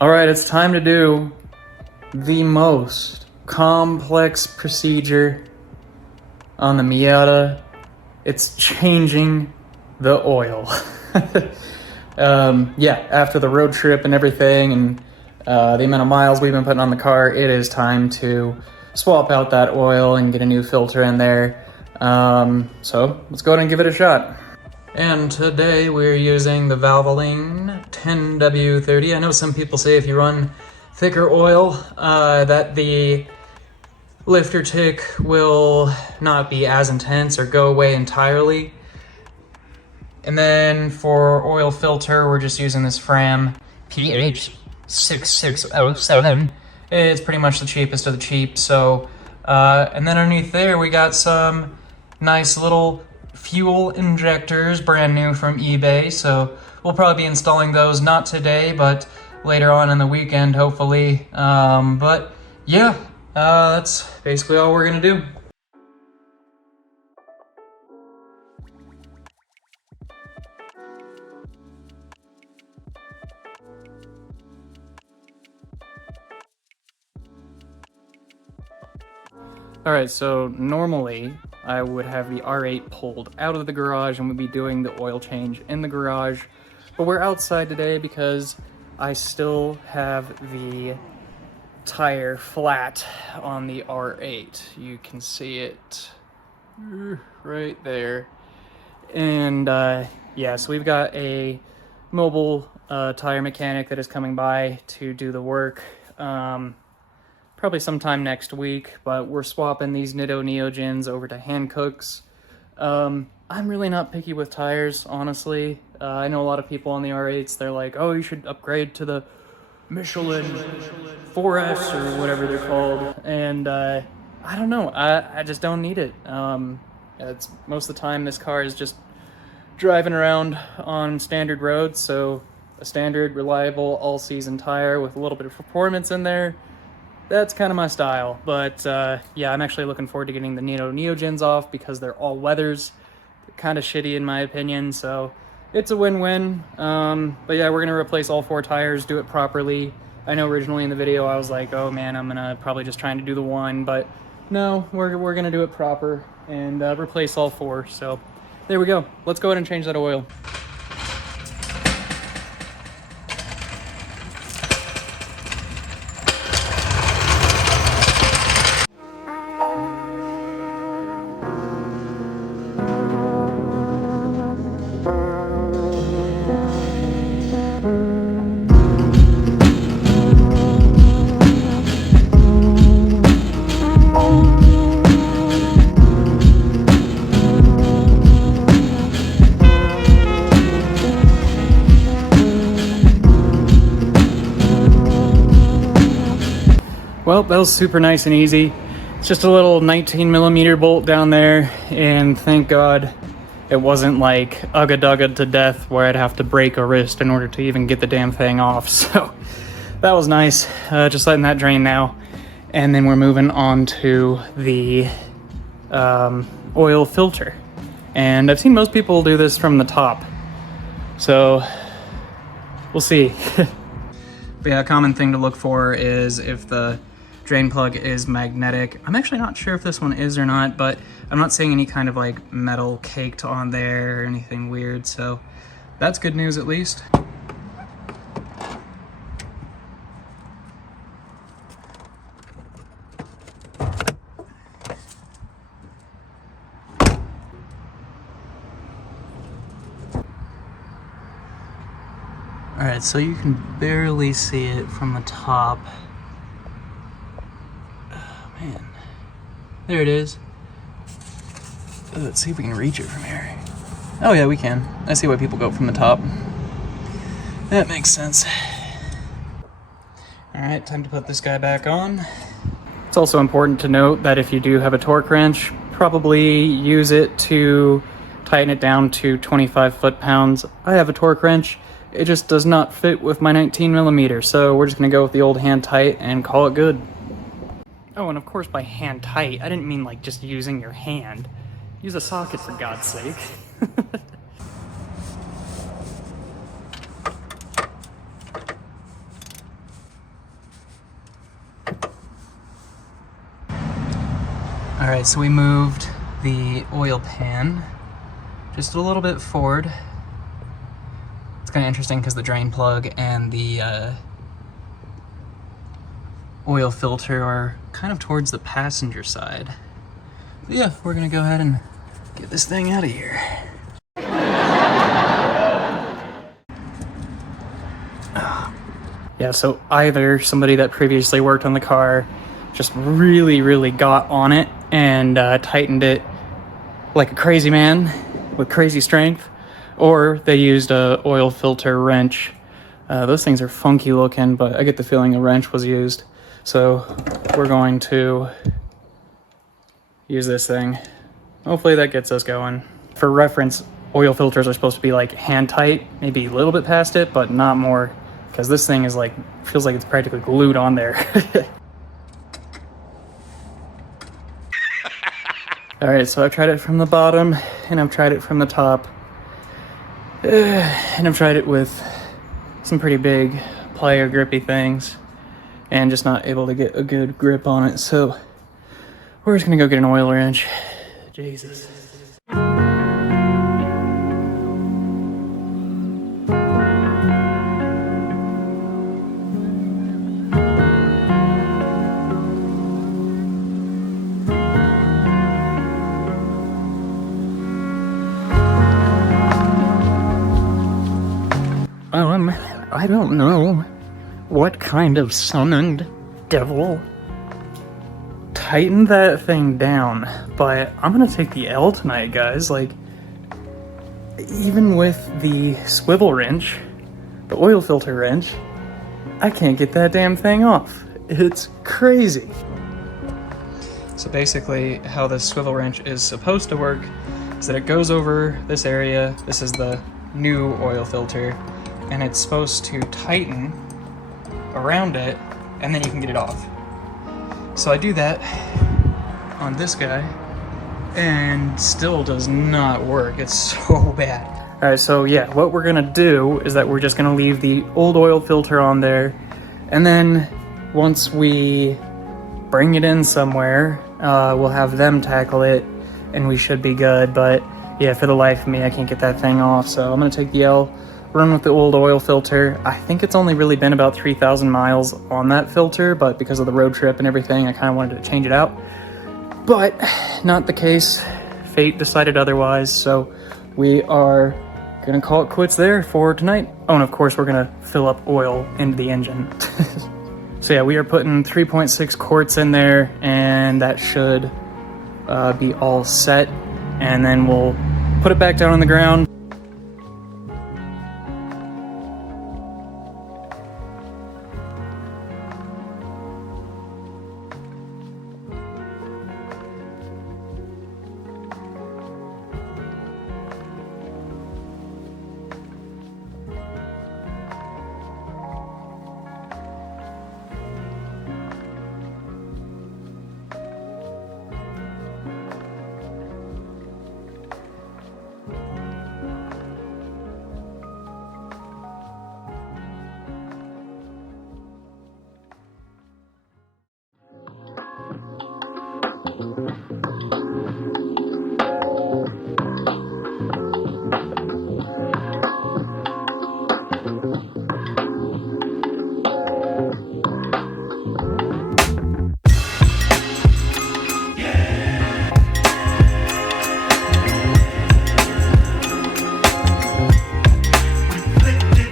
Alright, it's time to do the most complex procedure on the Miata. It's changing the oil. Yeah, after the road trip and everything and the amount of miles we've been putting on the car, it is time to swap out that oil and get a new filter in there. So let's go ahead and give it a shot. And today we're using the Valvoline 10W30. I know some people say if you run thicker oil that the lifter tick will not be as intense or go away entirely. And then for oil filter, we're just using this Fram PH6607. It's pretty much the cheapest of the cheap. So, and then underneath there, we got some nice little fuel injectors, brand new from eBay. So we'll probably be installing those, not today, but later on in the weekend, hopefully. But yeah, that's basically all we're gonna do. Alright, so normally I would have the R8 pulled out of the garage and would be doing the oil change in the garage, but we're outside today because I still have the tire flat on the R8. You can see it right there. And yeah, so we've got a mobile tire mechanic that is coming by to do the work. Probably sometime next week, but we're swapping these Nitto Neogens over to Hankook's. I'm really not picky with tires, honestly. I know a lot of people on the R8s, they're like, oh, you should upgrade to the Michelin 4S or whatever they're called. And I don't know, I just don't need it. It's most of the time this car is just driving around on standard roads, so a standard, reliable, all-season tire with a little bit of performance in there. That's kind of my style, but yeah, I'm actually looking forward to getting the Nitto Neogens off because they're all weathers. They're kind of shitty in my opinion, so it's a win-win. But yeah, we're gonna replace all 4 tires, do it properly. I know originally in the video I was like, oh man, I'm gonna probably just trying to do the one, but no, we're gonna do it proper and replace all 4. So there we go. Let's go ahead and change that oil. Well, that was super nice and easy. It's just a little 19mm bolt down there, and thank God it wasn't like ugga-dugga to death where I'd have to break a wrist in order to even get the damn thing off. So that was nice. Just letting that drain now. And then we're moving on to the oil filter. And I've seen most people do this from the top. So we'll see. But yeah, a common thing to look for is if the drain plug is magnetic. I'm actually not sure if this one is or not, but I'm not seeing any kind of like metal caked on there or anything weird, so that's good news at least. Alright, so you can barely see it from the top. Oh man, there it is. Let's see if we can reach it from here. Oh yeah, we can. I see why people go from the top. That makes sense. Alright, time to put this guy back on. It's also important to note that if you do have a torque wrench, probably use it to tighten it down to 25 foot-pounds. I have a torque wrench. It just does not fit with my 19mm, so we're just gonna go with the old hand tight and call it good. Oh, and of course by hand tight, I didn't mean like just using your hand. Use a socket for God's sake. All right, so we moved the oil pan just a little bit forward. It's kind of interesting because the drain plug and the oil filter are kind of towards the passenger side. But yeah, we're gonna go ahead and get this thing out of here. Yeah, so either somebody that previously worked on the car just really got on it and tightened it like a crazy man with crazy strength, or they used a oil filter wrench. Those things are funky looking, but I get the feeling a wrench was used. So we're going to use this thing. Hopefully that gets us going. For reference, oil filters are supposed to be like hand tight, maybe a little bit past it, but not more, because this thing is like, feels like it's practically glued on there. All right, so I've tried it from the bottom and I've tried it from the top. And I've tried it with some pretty big plier grippy things and just not able to get a good grip on it. So we're just gonna go get an oil wrench. Jesus. I don't know what kind of summoned devil tightened that thing down, but I'm gonna take the L tonight, guys. Like, even with the swivel wrench, the oil filter wrench, I can't get that damn thing off. It's crazy. So basically, how the swivel wrench is supposed to work is that it goes over this area. This is the new oil filter, and it's supposed to tighten around it, and then you can get it off. So I do that on this guy, and still does not work. It's so bad. All right, so yeah, what we're gonna do is that we're just gonna leave the old oil filter on there, and then once we bring it in somewhere, we'll have them tackle it, and we should be good. But yeah, for the life of me, I can't get that thing off, so I'm gonna take the L, run with the old oil filter. I think it's only really been about 3,000 miles on that filter, but because of the road trip and everything, I kind of wanted to change it out. But not the case. Fate decided otherwise, so we are gonna call it quits there for tonight. Oh, and of course we're gonna fill up oil into the engine. So yeah, we are putting 3.6 quarts in there, and that should be all set. And then we'll put it back down on the ground.